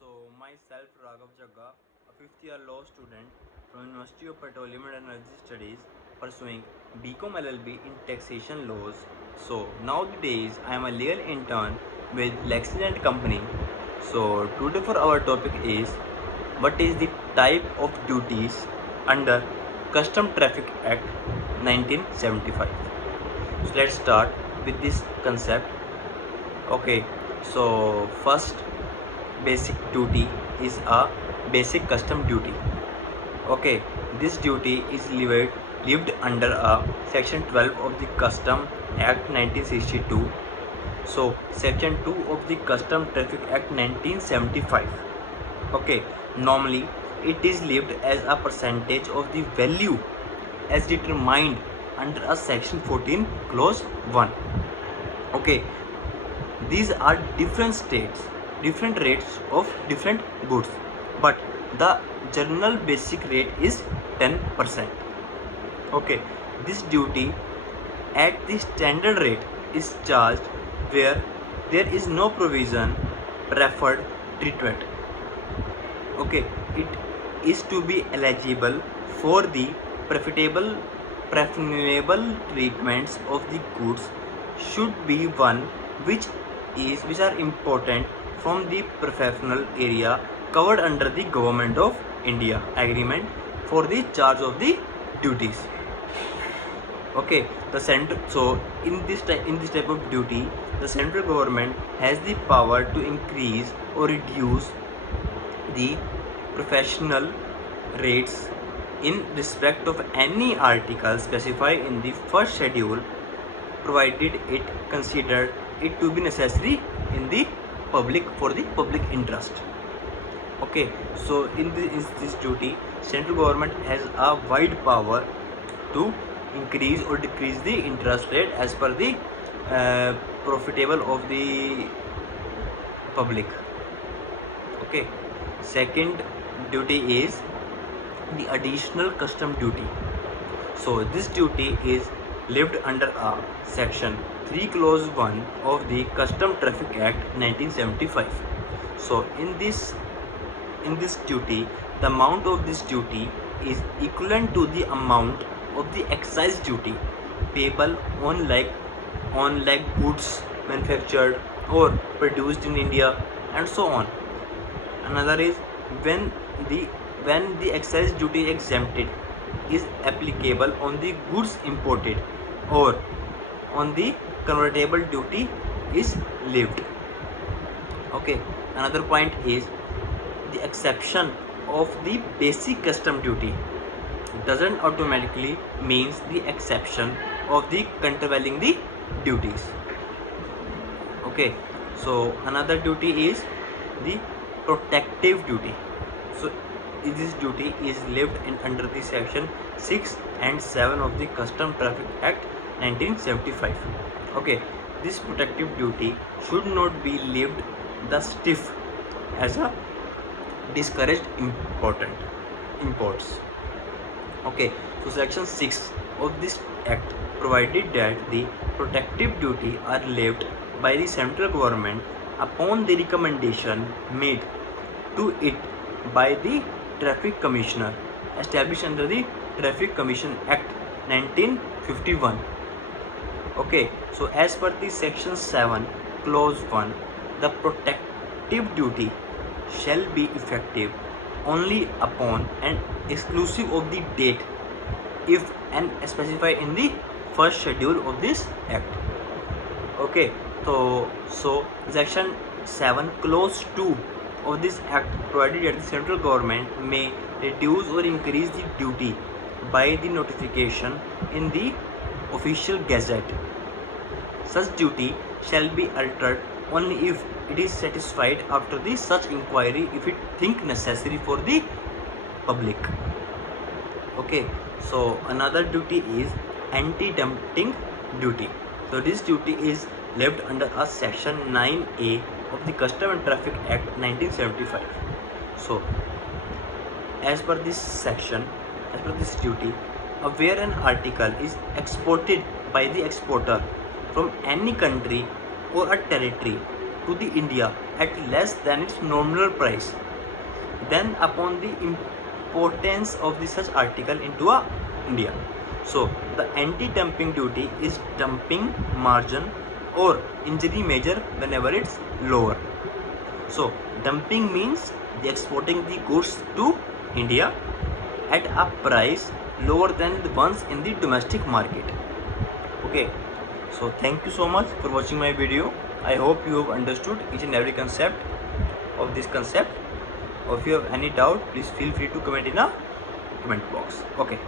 So myself Raghav Jagga, a fifth year law student from University of Petroleum and Energy Studies, pursuing BCom LLB in taxation laws. So nowadays I am a legal intern with Lexington Company. So today for our topic is what is the type of duties under Custom Traffic Act 1975. So let's start with this concept. Okay, so first basic duty is a basic custom duty. Okay, this duty is lived under a section 12 of the Custom Act 1962. So section 2 of the Custom Traffic Act 1975. Okay, normally it is lived as a percentage of the value as determined under a section 14 clause 1. Okay, these are different states, different rates of different goods, but the general basic rate is 10%. Okay, this duty at the standard rate is charged where there is no provision preferred treatment. Okay, it is to be eligible for the preferable treatments of the goods should be one which are important from the professional area covered under the Government of India agreement for the charge of the duties. Okay, the center. So in this type of duty, the central government has the power to increase or reduce the professional rates in respect of any article specified in the first schedule, provided it considered it to be necessary in the public for the public interest. Okay, so in this duty, central government has a wide power to increase or decrease the interest rate as per the profitable of the public. Okay, second duty is the additional custom duty. So this duty is lived under a section 3 clause 1 of the Custom Traffic Act 1975. So in this duty, the amount of this duty is equivalent to the amount of the excise duty payable on goods manufactured or produced in India, and so on. Another is when the excise duty exempted is applicable on the goods imported or on the convertible duty is lived. Okay, another point is the exception of the basic custom duty doesn't automatically means the exception of the countervailing the duties. Okay, so another duty is the protective duty. So this duty is lived in under the section 6 and 7 of the Custom Traffic Act 1975. Okay, this protective duty should not be lived the stiff as a discouraged imports. Okay, so section 6 of this act provided that the protective duty are lived by the central government upon the recommendation made to it by the Traffic Commissioner established under the Traffic Commission Act 1951. Okay, so as per the section 7 clause 1, the protective duty shall be effective only upon and exclusive of the date if and specified in the first schedule of this act. Okay, so section 7 clause 2 of this act provided that the central government may reduce or increase the duty by the notification in the official gazette. Such duty shall be altered only if it is satisfied after the such inquiry if it think necessary for the public. Okay, so another duty is anti-dumping duty. So this duty is lived under a section 9A of the Custom and Traffic Act 1975. So as per this duty, where an article is exported by the exporter from any country or a territory to the India at less than its nominal price, then upon the importance of the such article into India. So the anti-dumping duty is dumping margin or injury measure whenever it's lower. So dumping means the exporting the goods to India at a price lower than the ones in the domestic market. Okay, so thank you so much for watching my video. I hope you have understood each and every concept of this concept. Or if you have any doubt, please feel free to comment in a comment box. Okay.